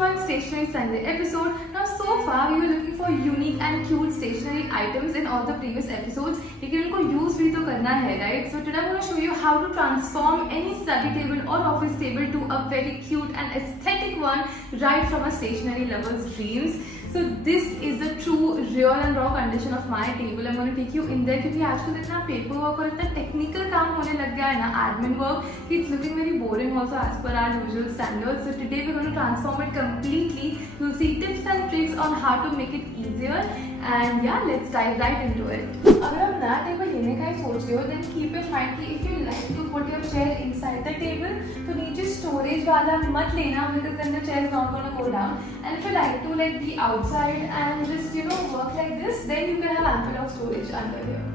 month's Stationery Sunday episode. Now so far we were looking for unique and cute stationery items in all the previous episodes, लेकिन उनको use भी तो करना है, right? So today I'm going to show you how to transform any study table or office table to a very cute and aesthetic one right from a stationery lover's dreams. So this is the true, real and raw condition of my table. I'm going to take you in there क्योंकि आजकल इतना paper work और इतना technical काम होने लग गया है ना, admin work, it's looking very boring also as per our usual standards. So today we're going to transform it completely. You'll see tips and tricks on how to make it easier. And yeah, let's dive right into it. अगर आप नया table लेने का ही सोच रहे हो, then keep in mind कि if you like to put your chair inside the table, तो नीचे storage वाला मत लेना because then the chair is not going to go down. And if you like to like be outside and just work like this, then you can have ample of storage under here.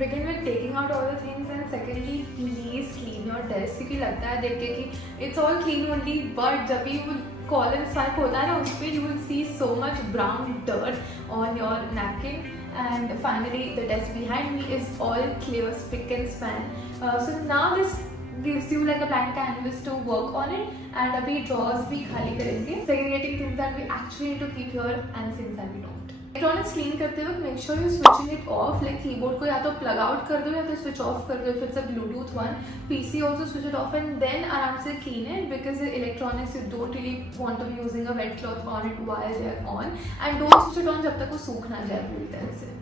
Begin with taking out all the things and secondly please clean your desk क्योंकि लगता है देख के कि it's all clean only but जब भी वो column swipe होता है ना उस पर you will see so much brown dirt on your napkin. And finally the desk behind me is all clear, spick and span. So now this gives you like a blank canvas to work on it and अभी drawers भी खाली करेंगे, segregating things that we actually need to keep here and things that we don't. Electronics clean करते वक्त make sure you switching it of, like keyboard को या तो plug out कर दो या तो स्विच ऑफ कर दो if it's a Bluetooth one. PC also switch it off and then आराम से clean it because electronics you don't really want to be using a wet cloth on it while they are on and don't switch it on जब तक वो सूख ना जाए पूरी तरह से.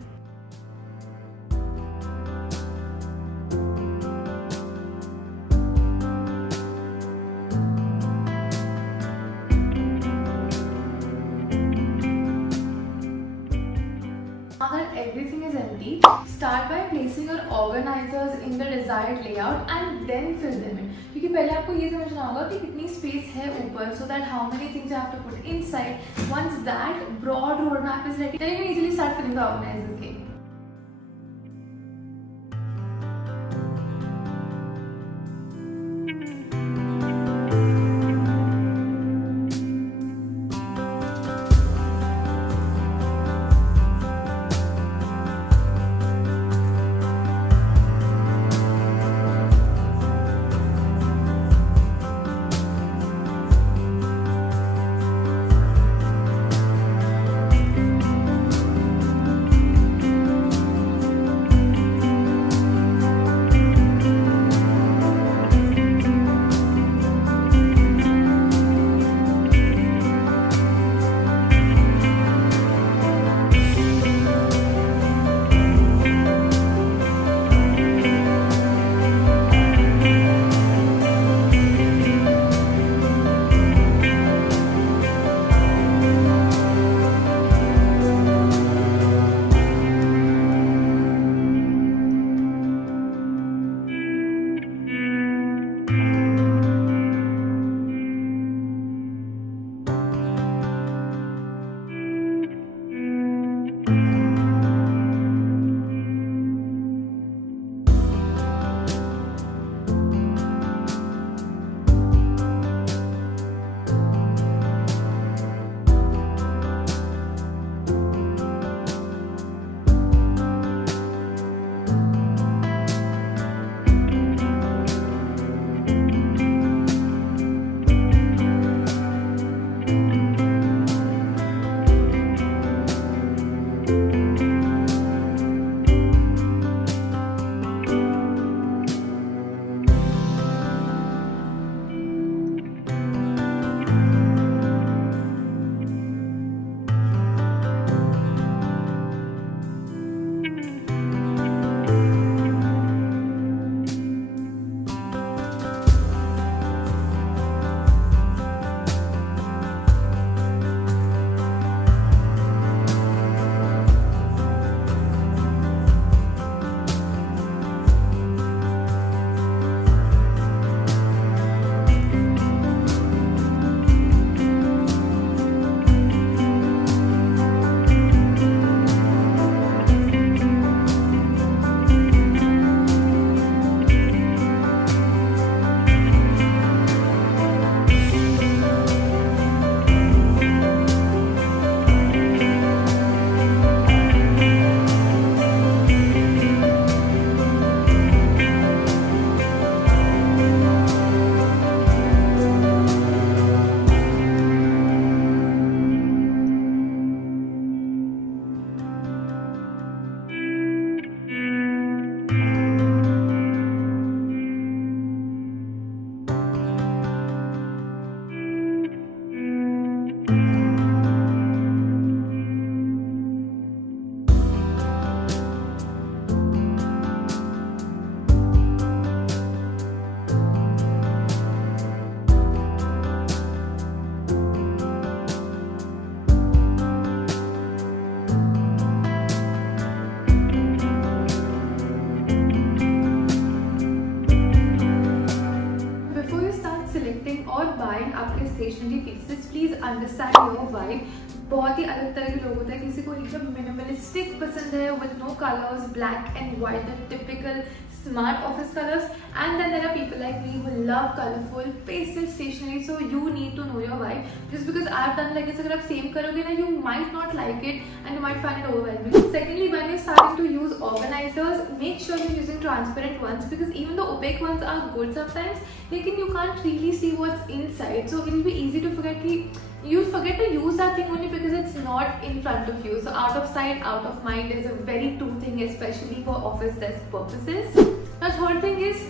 Now that everything is empty, start by placing your organizers in the desired layout and then fill them in. क्योंकि पहले आपको ये समझना होगा कि कितनी space है ऊपर, so that how many things you have to put inside. Once that broad roadmap is ready, then you can easily start filling the organizers game. Understand your vibe. बहुत ही अलग तरह के लोग होते हैं. किसी को एकदम मिनिमलिस्टिक पसंद है with no colours, black and white, the typical smart office colors, and then there are people like me who love colorful pastel stationery. So you need to know your vibe. Just because I've done like this, अगर आप same करोगे ना, you might not like it and you might find it overwhelming. Secondly, when you're starting to use organizers, make sure you're using transparent ones, because even though opaque ones are good sometimes, लेकिन you can't really see what's inside. So it will be easy to forget कि you forget to use that thing only because it's not in front of you. So out of sight, out of mind is a very true thing, especially for office desk purposes. The third thing is,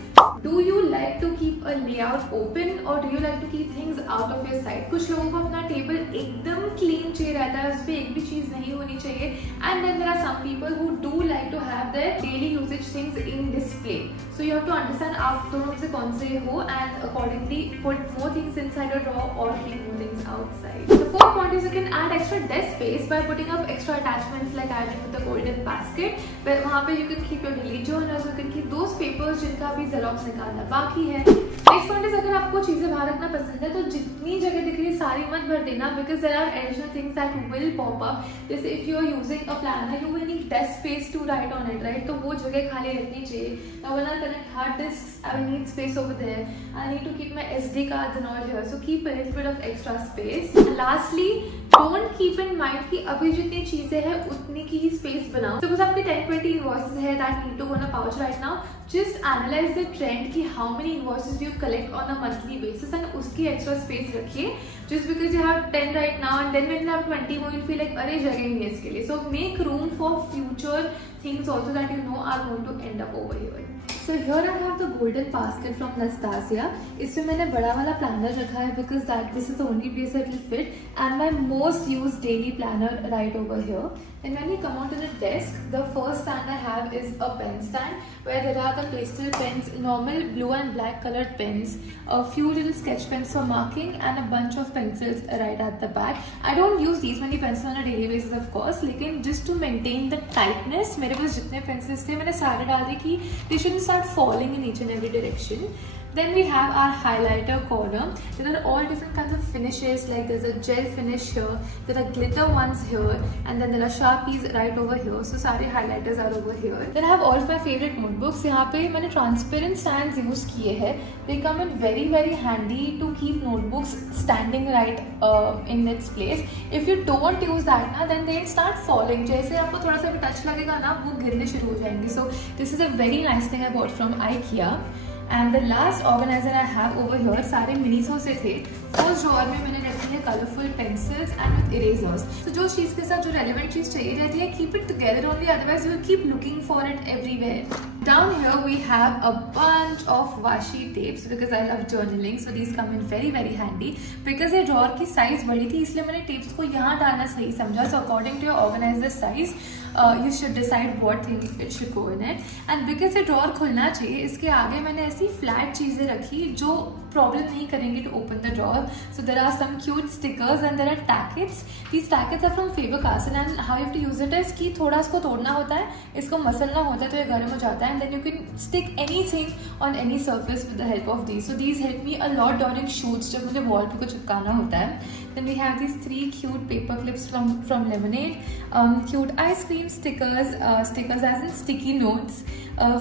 do you like to keep a layout open or do you like to keep things out of your sight? कुछ लोगों को अपना table एकदम clean चाहिए रहता है, उस पर एक भी चीज़ नहीं होनी चाहिए. And then there are some people who do like to have their daily usage things in display. So you have to understand आप दोनों में से कौन से हो and accordingly put more things inside your drawer or keep more things outside. The fourth point is you can add extra desk space by putting up extra attachments like I did with the golden basket. where वहाँ पे you can keep your daily journals, you can keep those papers जिनका भी xerox निकालना बाकी है. Next point is, अगर आपको चीजें बाहर रखना पसंद है तो जितनी जगह दिख रही है सारी मत भर देना, because there are additional things that will pop up. जैसे if you are using a planner, you will need desk space to write on it, right? तो वो जगह खाली रखनी चाहिए. Now when I connect hard disks, I will need space over there. I need to keep my SD cards and all here, so keep a little bit of extra space. Lastly, don't keep in mind कि अभी जितनी चीजें हैं उतनी की ही space बनाओ. Suppose आपके 10-20 invoices है that need to go in a pouch right now. Just analyze the trend कि how many invoices do you collect on a monthly basis and उसकी extra space रखिए. Just because you have 10 right now and then when you have 20 more, you feel like अरे जगह नहीं है इसके लिए. So make room for future things also that you know are going to end up over here. So here I have the golden basket from Nastasia. इसमें मैंने बड़ा वाला planner रखा है because that this is the only place that will fit, and my most used daily planner right over here. And when we come onto the desk, the first stand I have is a pen stand where there are the pastel pens, normal blue and black colored pens, a few little sketch pens for marking, and a bunch of pencils right at the back. I don't use these many pencils on a daily basis of course, लेकिन just to maintain the tightness, मेरे पास जितने pencils थे मैंने सारे डाल दिए कि they shouldn't start falling in each and every direction. Then we have our highlighter corner. There are all different kinds of finishes, like there's a gel finish here, there are glitter ones here, and then there are Sharpies right over here. So सारे highlighters are over here. Then I have all of my favorite notebooks. यहाँ पे मैंने transparent stands use किए हैं. They come in very handy to keep notebooks standing right in its place. If you don't use that ना, then they start falling. जैसे आपको थोड़ा सा भी touch लगेगा ना, वो गिरने शुरू हो जाएंगे. So this is a very nice thing I bought from IKEA. And the last organizer I have over here सारे मिनीसो से थे. फर्स्ट ड्रॉअर में मैंने रखी है colourful pencils and with erasers. तो जो चीज़ के साथ जो रेलिवेंट चीज़ चाहिए रहती है, keep it together only, otherwise you will keep looking for it everywhere. Down here we have a bunch of washi tapes because I love journaling, so these come in very handy. Because ये drawer की size बड़ी थी इसलिए मैंने tapes को यहाँ डालना सही समझा. So according to your organizer size, you should decide what thing it should go in it. And because ये ड्रॉअर खुलना चाहिए, इसके आगे मैंने ऐसी फ्लैट चीज़ें रखी जो प्रॉब्लम नहीं करेंगे to open the drawer. So there are some cute stickers and there are tackets. These tackets are from Faber-Castell and how you have to use it is कि थोड़ा इसको तोड़ना होता है, इसको मसलना होता है तो ये गर्म हो जाता है, and then you can stick anything on any surface with the help of these. So these help me a lot during shoots जब मुझे wall पे को चिपकाना होता है. Then we have these 3 cute paper clips from Lemonade, cute ice cream stickers, stickers as in sticky notes,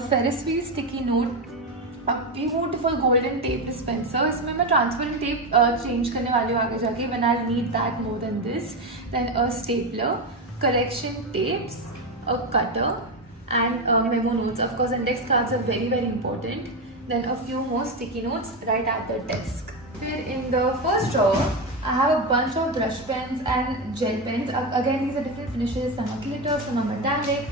Ferris wheel sticky note, a beautiful golden tape dispenser. इसमें मैं transparent tape change करने वाली हूँ आगे जाके when I'll need that more than this. Then a stapler, correction tapes, a cutter, and memo notes. Of course, index cards are very important. Then a few more sticky notes right at the desk. Here in the first drawer, I have a bunch of brush pens and gel pens. Again, these are different finishes. Some are glitter, some are metallic.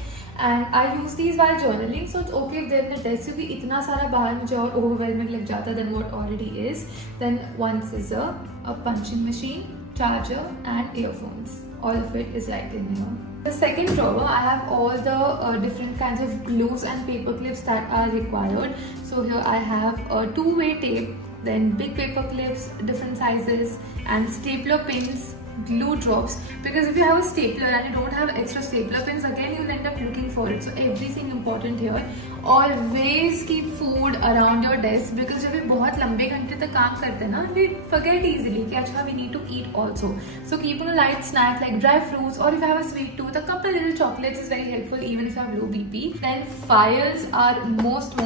And I use these while journaling, so it's okay if they're in the desk क्योंकि इतना सारा बाहर मुझे और overwhelming लग जाता than what already is. Then one scissor, a punching machine, charger, and earphones. All of it is right in here. The second drawer, I have all the different kinds of glues and paper clips that are required. So here I have a two-way tape, then big paper clips, different sizes, and stapler pins, glue drops, because if you have a stapler and you don't have extra stapler pins, again you'll end up looking for it. So everything important here. Always keep food around your desk, because जब ये बहुत लंबे घंटे तक काम करते हैं ना, we forget easily कि अच्छा we need to eat also. So keeping a light snack like dry fruits, or if you have a sweet tooth, a couple little chocolates is very helpful even if you have low BP. Then files are most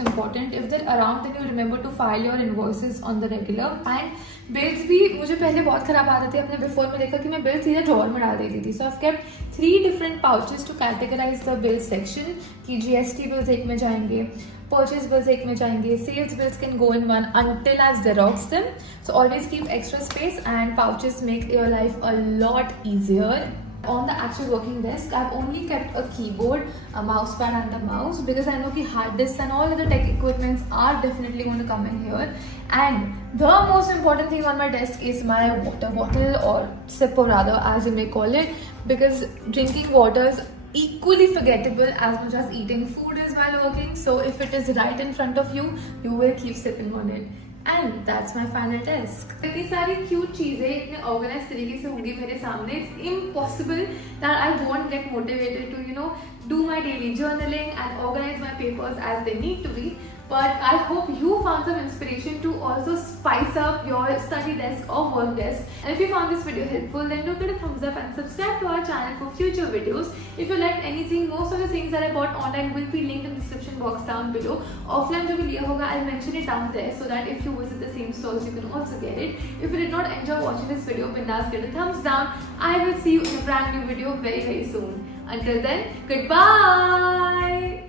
important. If they're around, then you remember to file your invoices on the regular. And bills भी मुझे पहले बहुत खराब आते थे. अपने before में देखा कि मैं बिल सीधे ड्रॉर में डाल देती थी. सो I kept 3 different pouches to categorize the bill section. कि GST bills एक में जाएंगे, purchase bills एक में जाएंगे, sales bills can go in one until I Xerox them. So always keep extra space, and pouches make your life a lot easier. On the actual working desk, I've only kept a keyboard, a mouse pad and the mouse, because I know that hard disks and all other tech equipments are definitely going to come in here. And the most important thing on my desk is my water bottle, or sipper rather, as you may call it, because drinking water is equally forgettable as much as eating food is while working. So if it is right in front of you, you will keep sipping on it. And that's my final desk. इतनी सारी cute चीजें इतने organise तरीके से होंगी मेरे सामने. It's impossible that I won't get motivated to do my daily journaling and organize my papers as they need to be. But I hope you found some inspiration to also spice up your study desk or work desk. And if you found this video helpful, then do give it a thumbs up and subscribe to our channel for future videos. If you liked anything, most of the things that I bought online will be linked in the description box down below. Offline जो भी लिया होगा, I'll mention it down there, so that if you visit the same stores, you can also get it. If you did not enjoy watching this video, bindas give it a thumbs down. I will see you in a brand new video very soon. Until then, goodbye.